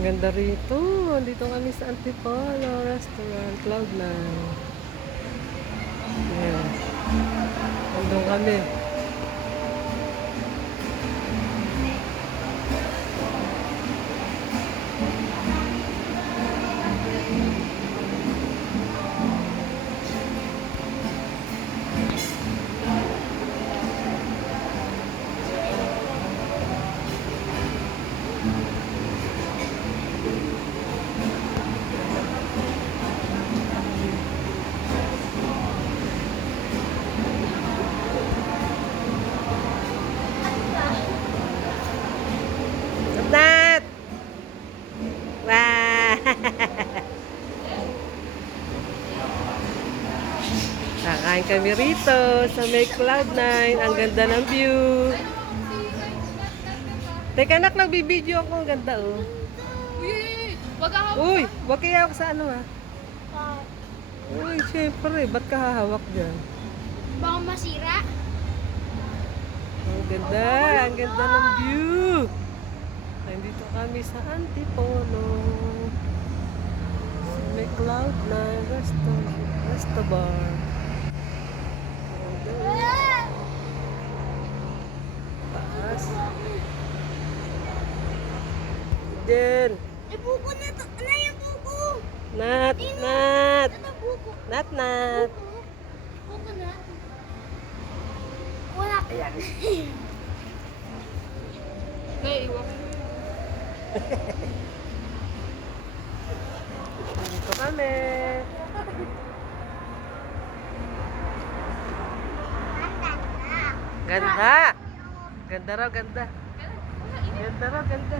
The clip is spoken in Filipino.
Ang ganda rito. Dito kami sa Antipolo Restaurant, Cloud9. Ayan. Nandun kami. Nat! Wow! Kakain kami rito sa may Cloud9. Ang ganda ng view. Teka anak, nagbibideo ako. Ang ganda oh. Uy! Wag hahawak. Uy! Wag kaya ako sa ano ah. Uy, syempre. Ba't ka hahawak dyan? Baka masira. Ang ganda. Ang ganda ng view. Nandito kami sa Antipolo. Sa may Cloud9 Resto Bar. Taas. Diyan. Eh, buko na to. Ano yung buko? Nat, Nat. Ano buko? Nat, Nat. Buko na. Wala ka yan. Naiiwan. Dito kami. Ganda. Ganda raw, ganda. Ganda raw, ganda.